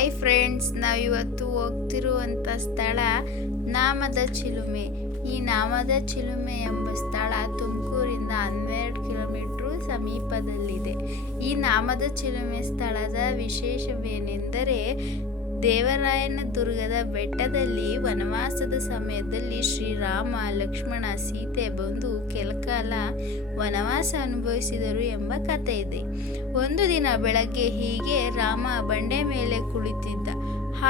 Hi friends, ನಾವಿವತ್ತು ಹೋಗ್ತಿರುವಂಥ ಸ್ಥಳ ನಾಮದ ಚಿಲುಮೆ. ಈ ನಾಮದ ಚಿಲುಮೆ ಎಂಬ ಸ್ಥಳ ತುಮಕೂರಿಂದ 12 ಕಿಲೋಮೀಟ್ರು ಸಮೀಪದಲ್ಲಿದೆ. ಈ ನಾಮದ ಚಿಲುಮೆ ಸ್ಥಳದ ವಿಶೇಷವೇನೆಂದರೆ, ದೇವರಾಯನದುರ್ಗದ ಬೆಟ್ಟದಲ್ಲಿ ವನವಾಸದ ಸಮಯದಲ್ಲಿ ಶ್ರೀರಾಮ, ಲಕ್ಷ್ಮಣ, ಸೀತೆ ಬಂದು ಕೆಲಕಾಲ ವನವಾಸ ಅನುಭವಿಸಿದರು ಎಂಬ ಕಥೆ ಇದೆ. ಒಂದು ದಿನ ಬೆಳಗ್ಗೆ ಹೀಗೆ ರಾಮ ಬಂಡೆ ಮೇಲೆ ಕುಳಿತಿದ್ದ.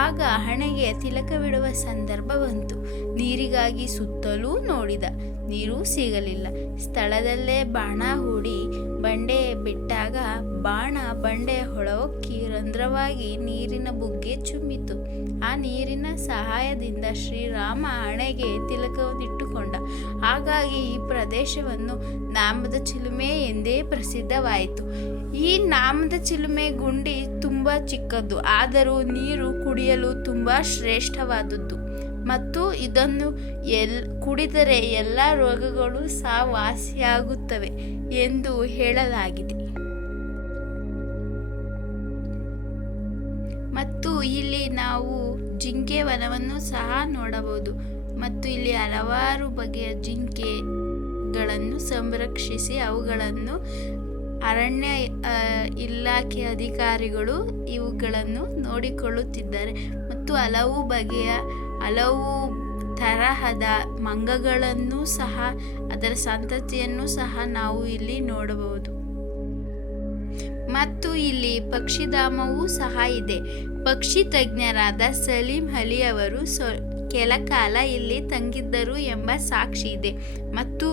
ಆಗ ಹಣೆಗೆ ತಿಲಕವಿಡುವ ಸಂದರ್ಭ ಬಂತು. ನೀರಿಗಾಗಿ ಸುತ್ತಲೂ ನೋಡಿದ, ನೀರೂ ಸಿಗಲಿಲ್ಲ. ಸ್ಥಳದಲ್ಲೇ ಬಾಣ ಹೂಡಿ ಬಂಡೆ ಬಿಟ್ಟಾಗ ಬಾಣ ಬಂಡೆ ಹೊಳಹೊಕ್ಕಿ ರಂಧ್ರವಾಗಿ ನೀರಿನ ಬುಗ್ಗೆ ಚುಮ್ಮಿತು. ಆ ನೀರಿನ ಸಹಾಯದಿಂದ ಶ್ರೀರಾಮ ಹಣೆಗೆ ತಿಲಕವನ್ನಿಟ್ಟುಕೊಂಡ. ಹಾಗಾಗಿ ಈ ಪ್ರದೇಶವನ್ನು ನಾಮದ ಚಿಲುಮೆ ಎಂದೇ ಪ್ರಸಿದ್ಧವಾಯಿತು. ಈ ನಾಮದ ಚಿಲುಮೆ ಗುಂಡಿ ತುಂಬ ಚಿಕ್ಕದ್ದು, ಆದರೂ ನೀರು ಕುಡಿಯಲು ತುಂಬ ಶ್ರೇಷ್ಠವಾದದ್ದು ಮತ್ತು ಇದನ್ನು ಕುಡಿದರೆ ಎಲ್ಲ ರೋಗಗಳು ಸಹ ವಾಸಿಯಾಗುತ್ತವೆ ಎಂದು ಹೇಳಲಾಗಿದೆ. ಮತ್ತು ಇಲ್ಲಿ ನಾವು ಜಿಂಕೆ ವನವನ್ನು ಸಹ ನೋಡಬಹುದು. ಮತ್ತು ಇಲ್ಲಿ ಹಲವಾರು ಬಗೆಯ ಜಿಂಕೆಗಳನ್ನು ಸಂರಕ್ಷಿಸಿ ಅವುಗಳನ್ನು ಅರಣ್ಯ ಇಲಾಖೆ ಅಧಿಕಾರಿಗಳು ಇವುಗಳನ್ನು ನೋಡಿಕೊಳ್ಳುತ್ತಿದ್ದಾರೆ. ಮತ್ತು ಹಲವು ತರಹದ ಮಂಗಗಳನ್ನು ಸಹ, ಅದರ ಸಂತತಿಯನ್ನು ಸಹ ನಾವು ಇಲ್ಲಿ ನೋಡಬಹುದು. ಮತ್ತು ಇಲ್ಲಿ ಪಕ್ಷಿಧಾಮವೂ ಸಹ ಇದೆ. ಪಕ್ಷಿ ತಜ್ಞರಾದ ಸಲೀಂ ಅಲಿ ಅವರು ಕೆಲಕಾಲ ಇಲ್ಲಿ ತಂಗಿದ್ದರು ಎಂಬ ಸಾಕ್ಷಿ ಇದೆ. ಮತ್ತು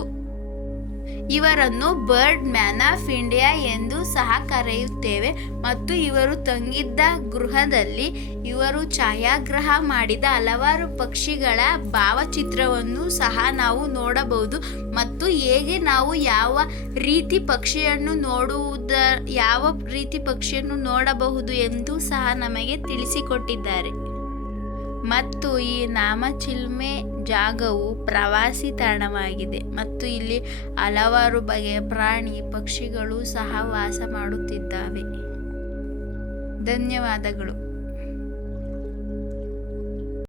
ಇವರನ್ನು ಬರ್ಡ್ ಮ್ಯಾನ್ ಆಫ್ ಇಂಡಿಯಾ ಎಂದು ಸಹ ಕರೆಯುತ್ತೇವೆ. ಮತ್ತು ಇವರು ತಂಗಿದ್ದ ಗೃಹದಲ್ಲಿ ಇವರು ಛಾಯಾಗ್ರಹ ಮಾಡಿದ ಹಲವಾರು ಪಕ್ಷಿಗಳ ಭಾವಚಿತ್ರವನ್ನು ಸಹ ನಾವು ನೋಡಬಹುದು. ಮತ್ತು ಹೇಗೆ ನಾವು ಯಾವ ರೀತಿ ಪಕ್ಷಿಯನ್ನು ನೋಡಬಹುದು ಎಂದು ಸಹ ನಮಗೆ ತಿಳಿಸಿಕೊಟ್ಟಿದ್ದಾರೆ. ಮತ್ತು ಈ ನಾಮಚಿಲುಮೆ ಜಾಗವು ಪ್ರವಾಸಿ ತಾಣವಾಗಿದೆ. ಮತ್ತು ಇಲ್ಲಿ ಹಲವಾರು ಬಗೆಯ ಪ್ರಾಣಿ ಪಕ್ಷಿಗಳು ಸಹ ವಾಸ ಮಾಡುತ್ತಿದ್ದಾವೆ. ಧನ್ಯವಾದಗಳು.